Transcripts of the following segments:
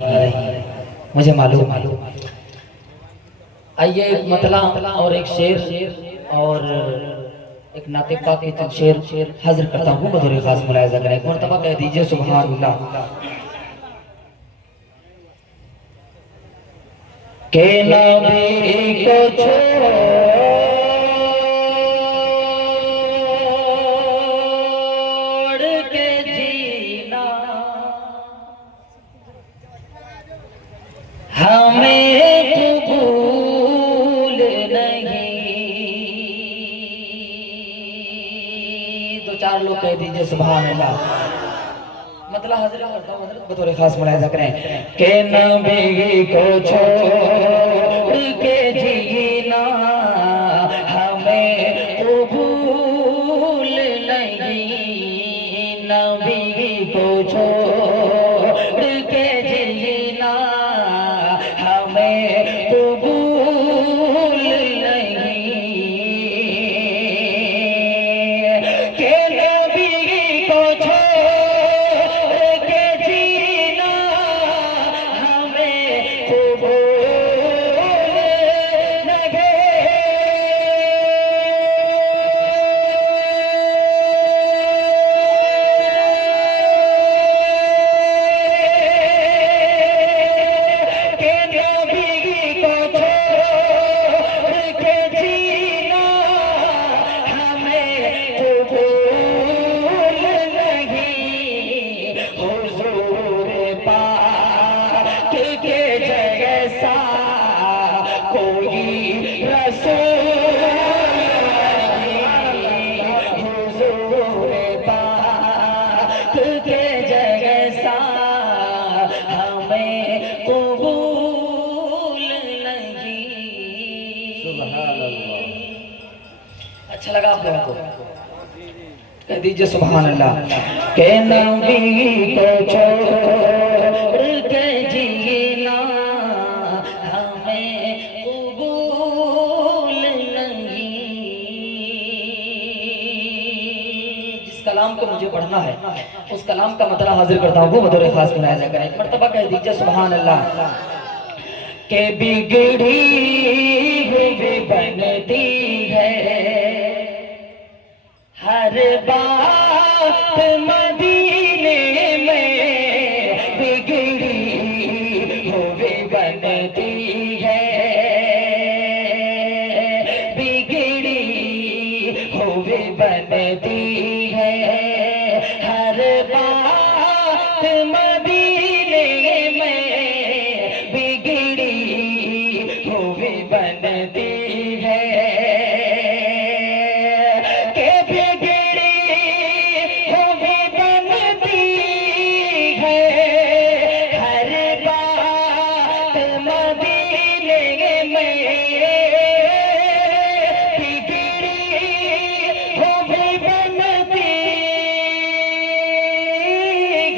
मुझे मालूम। आइए एक मतला और एक शेर और एक नाते पाक के चंद शेर हाजिर करता हूँ। बतौर खास मुलाहिजा करें, एक मरतबा कह दीजिए सुभान अल्लाह। के नबी को छोड़ के जीना हमें कबूल नहीं। दो चार लोग कह दीजिए सुभान अल्लाह। मतलब हाजिर करता हूँ हजरत, बतौर खास मुलाहिजा करें के नबी को छोड़ के जीना हमें कबूल नहीं। नबी को छोड़ के जीना हमें कबूल नहीं। के नबी को छोड़ के जीना हमें कबूल नहीं। के नबी को छोड़ के जीना हमें कबूल नहीं। हुजूर पाक के जैसा कोई रसूल नहीं। हुजूर पाक के जैसा हमें कबूल नहीं। सुभान अल्लाह। अच्छा लगा आप लोगों को? कह दीजिए सुभान अल्लाह। के नबी को छोड़ के जीना हमें कबूल नहीं। जिस कलाम को मुझे पढ़ना है उस कलाम का मतलब हाजिर करता हूँ, बतौर खास मुलाहिजा करें। एक मर्तबा कह दीजिए सुभान अल्लाह। के बिगड़ी हुई बनती है हर बात मदीने में। बिगड़ी हुई बनती है, बिगड़ी हुई बनती है हर बात मदीने में। बिगड़ी हुई बनती है के बिगड़ी हुई बनती है हर बात मदीने में। बिगड़ी हुई बनती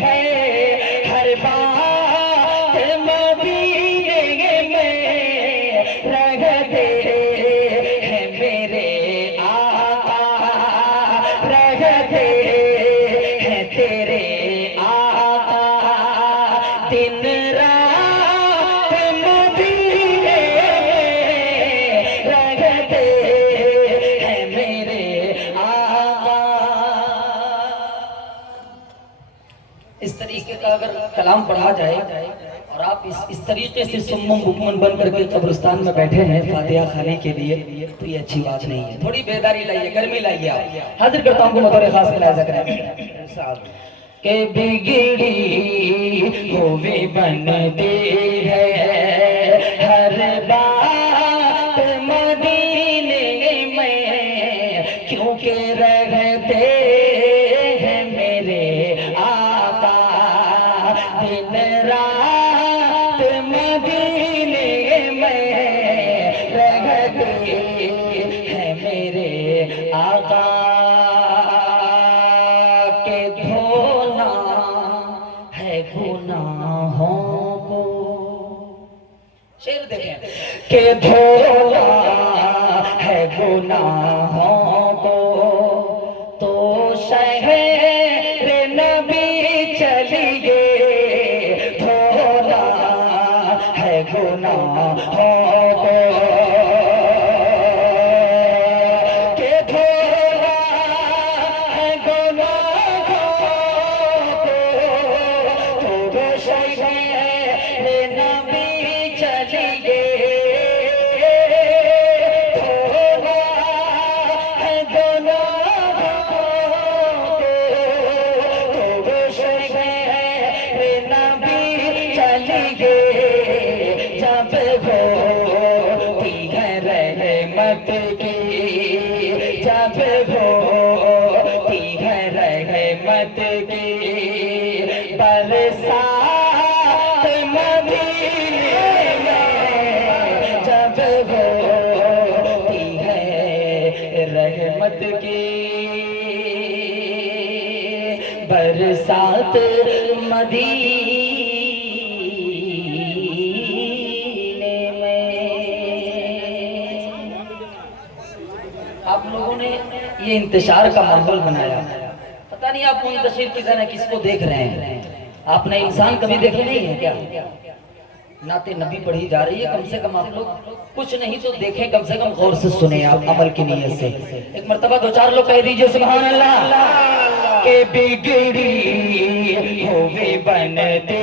है हर बात मदीने में। रहते हैं मेरे आका, रहते हैं तेरे आका दिन रात मदीने में। रहते हैं मेरे आका। इस तरीके का अगर कलाम पढ़ा जाए और आप इस तरीके से सुम्मम बुकमन बन करके कब्रिस्तान में बैठे हैं फातिहा खाने के लिए, तो ये अच्छी बात नहीं है। थोड़ी बेदारी लाइए, गर्मी लाइए। आप हाजिर करता हूँ बतौर खास मुलाहिजा करें के बिगड़ी हुई बनती है हर बात मदीने में। क्योंकि रहते हैं मेरे आका दिन रात मदीने में। रहते हैं मेरे आका के धोना है गुनाहों को। शेर देखें के धोना है गुनाहों को तो शहर नबी चलिए धोना गुनाहों को के धोना है गुनाहों को तो बेशक रे नबी चलिए धोना है गुनाहों को तो बेशक रे नबी चलिए जब होती है रहमत की जब होती है रहमत की बरसात मदीने में जब होती है रहमत की बरसात मदीने में। आप लोगों ने ये इंतशार का माहौल बनाया, पता नहीं आप मुंतशिर की तरह किसको देख रहे हैं। आपने इंसान कभी देखे नहीं है क्या? नाते नबी पढ़ी जा रही है, कम से कम आप लोग कुछ नहीं तो देखें, कम से कम गौर से सुने आप अमल की नीयत से। एक मर्तबा दो चार लोग कह दीजिए सुभान अल्लाह। के बिगड़ी हुए बनते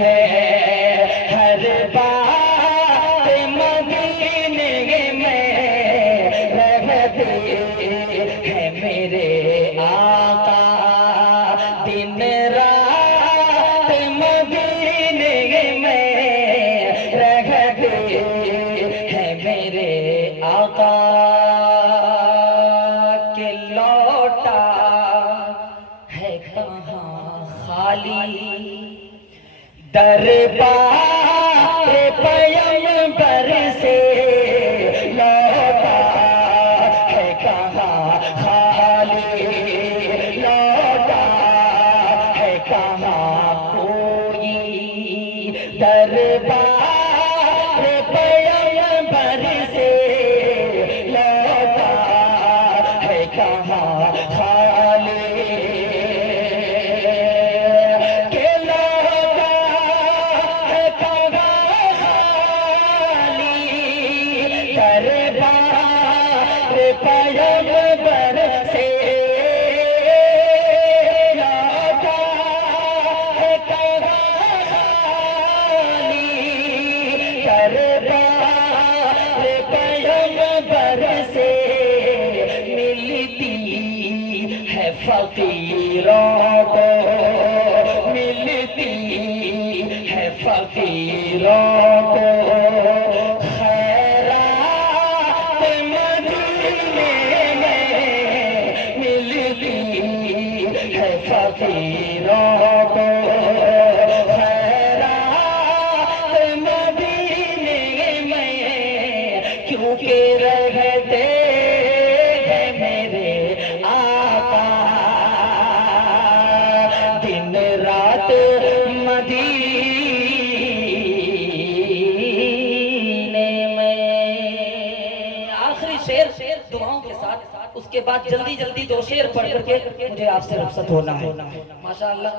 हैं हर बात मदीने में रहते हैं मेरे आका दिन रात मदीने में रहते हैं मेरे आका के लौटा है कहाँ खाली दरबार पैगंबर से लौटा है कहाँ खाली लौटा है कहाँ कोई दरबार पैगंबर से लौटा है कहाँ खाली के लौटा है कहाँ खाली दरबार पैगंबर से लौटा है कहाँ खाली दरबार पैगंबर से मिलती है फकीरों को मिलती है फकीरों को खैरात मदीने में मिलती है फकीरों को खैरात मदीने में क्योंकि रहते हैं मेरे आका दिन रात मदीने में। आखिरी शेर दुआओं के साथ, उसके बाद जल्दी जल्दी दो शेर पढ़ करके मुझे आपसे रुखसत होना है। माशाअल्लाह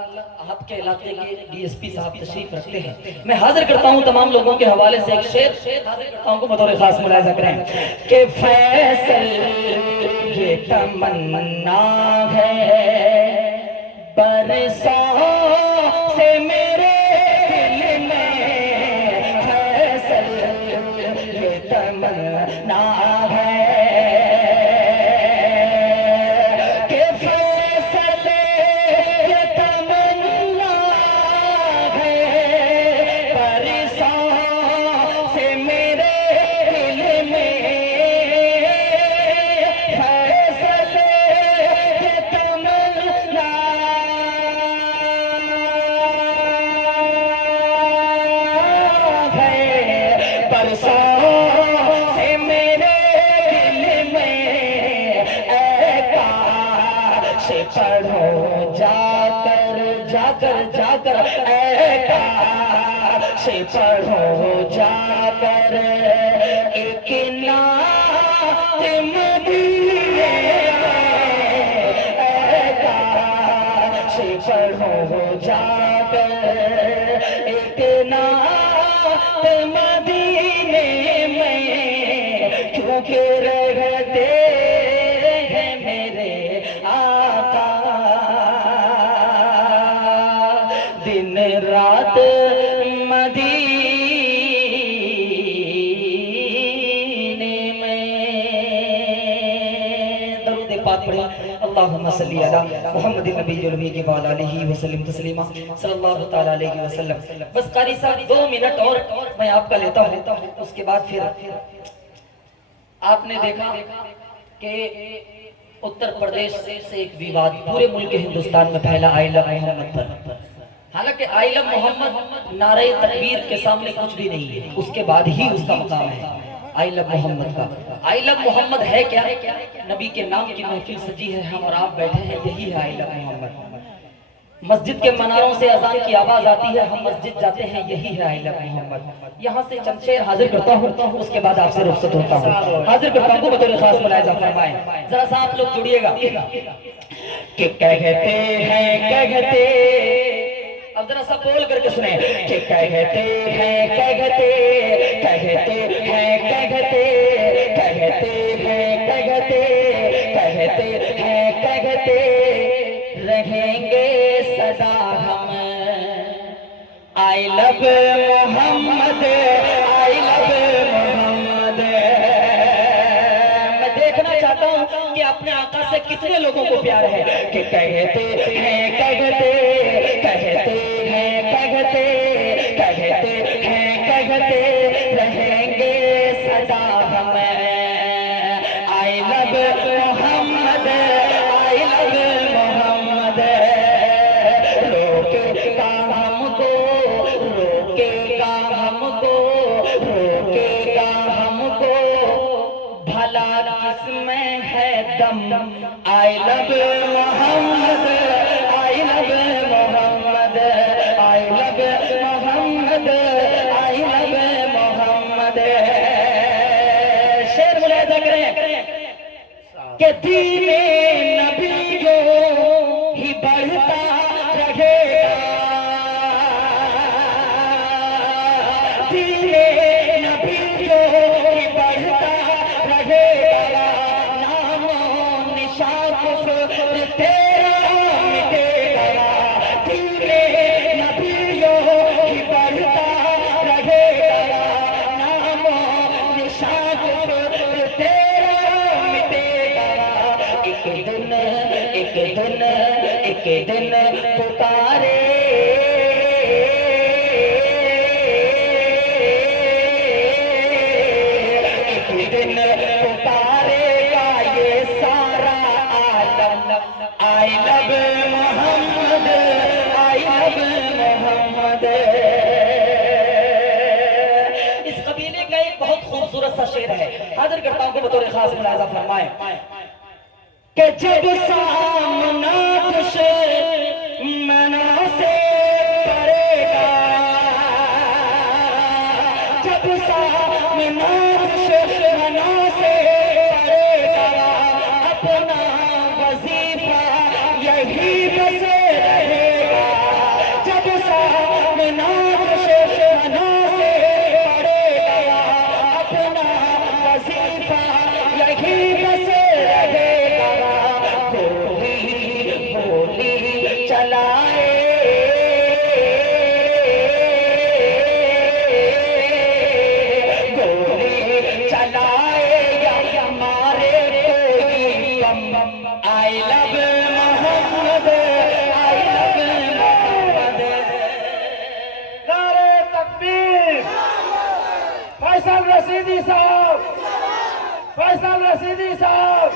आपके इलाके के डीएसपी साहब तशरीफ रखते हैं। मैं हाजिर करता हूँ तमाम लोगों के हवाले से एक शेर हाजिर करता हूँ, बतौर खास मुलाहिजा करें कि फैसल ये तमन्ना है बरसों से मेरे दिल में फैसल ये तमन्ना है कि फैसल ये तमन्ना है बरसों से मेरे दिल में फैसल ये तमन्ना है बरसों से मेरे दिल में काश पढ़ो जाकर जाकर जाकर काश पढ़ो जाकर एक नात मदीने में काश पढ़ो जाकर एक नात मदीने में क्योंकि रहते हैं मेरे आका दिन रात मदीने में। दरूद पाक पढ़े अल्लाहुम्मा सल्ली अला मुहम्मदिन नबीयुल उम्मी व अला आलिहि व सल्लम तस्लीमा सल्लल्लाहु तआला अलैहि वसल्लम। बस कारी साहब 2 मिनट और मैं आपका लेता हूं, उसके बाद फिर आपने देखा कि उत्तर प्रदेश से एक विवाद पूरे मुल्क हिंदुस्तान में फैला आई लव मोहम्मद पर। हालांकि आई लव मोहम्मद नारे तकबीर के सामने कुछ भी नहीं है, उसके बाद ही उसका मकाम है आई लव मोहम्मद का। आई लव मोहम्मद है क्या? नबी के नाम की महफिल सजी है, हम और आप बैठे हैं, यही है आई लव मोहम्मद। मस्जिद के मनारों से अजान की आवाज आती है, हम मस्जिद जाते हैं, यही है आई लव मोहम्मद। यहाँ से चंद शेर हाजिर करता हूँ, उसके बाद आपसे रुखसत होता हूँ। हाजिर करता हूँ बतौर खास मुलाहिजा फरमाएं, जरा सा आप लोग जुड़िएगा कि कहते हैं कहते, अब जरा सा बोल करके सुने कि कहते हैं कहते, कहते हैं कहते, कहते हैं कहते, कहते हैं कहते रहेंगे सदा हम I love Mohammad, I love Mohammad. मैं देखना चाहता हूँ कि अपने आका से कितने लोगों को प्यार है कि कहते हैं कहते, कहते हैं कहते, कहते हैं कहते रहेंगे सदा हम I love Mohammad, I love Mohammad. रोकेगा हमको, रोकेगा हमको, रोकेगा हमको भला किसमें है दम I love Mohammad, I love Mohammad, I love Mohammad, I love Mohammad. शेर मुलाहिजा करें कि दीने नबी जो ही बढ़ता रहेगा, दीने नबी जो ही बढ़ता रहेगा, नामो निशान कुफ्र तेरा मिटेगा, दीने नबी जो ही बढ़ता रहेगा, नामो निशान कुफ्र तेरा मिटेगा। एक दिन एक दिन एक दिन पुकारे एक दिन पुकारेगा ये सारा आलम I love Mohammad, I love Muhammad. इस कबीले का एक बहुत खूबसूरत सा शेर है, हाजिर करता हूँ बतौर खास मुलाहिजा फरमाएं कि जब सामना दुश्मना से पड़ेगा, जब सामना दुश्मना से पड़ेगा, अपना वजीफा यही बस रहेगा, जब सामना दुश्मना से पड़ेगा, अपना वजीफा यही बस रहेगा। गोली गोली चलाए गोली चलाए या मारे कोई बम I love Mohammad, I love Muhammad. नारे तकबीर। फैसल रशीदी साहब, फैसल रशीदी साहब।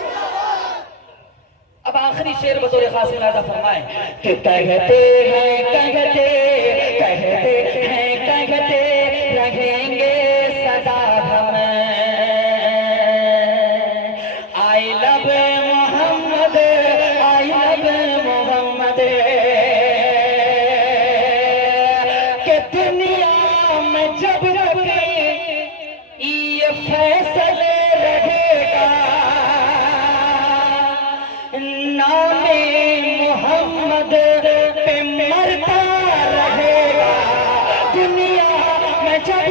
अब आखिरी शेर बतौर खास मुलाहिजा फरमाएं कि कहते हैं कहते, कहते हैं कहते रहेंगे सदा हम I love Mohammad, I love Mohammad. कि दुनिया में जब तक ये फैसले रहेगा, नामे मोहम्मद पे मरता रहेगा, दुनिया में जब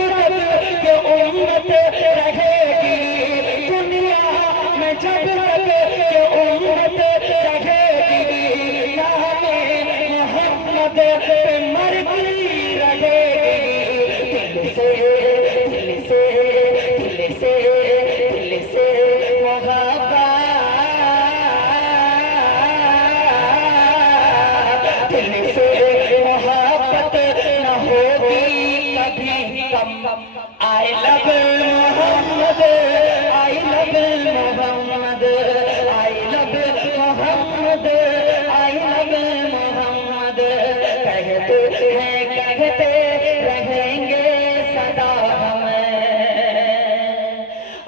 भी कम। I love Mohammad, I love Mohammad, I love Mohammad, I love Muhammad. कहते रहेंगे सदा हमें।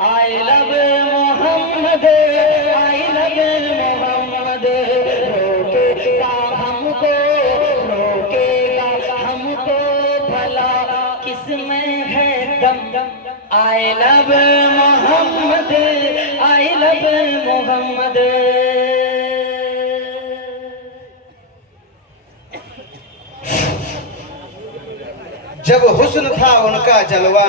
I love Mohammad, I love Mohammad. रोकेगा हमको, रोकेगा हमको भला किसमें है दम। I love Mohammad, I love Muhammad. जब हुस्न था उनका जलवा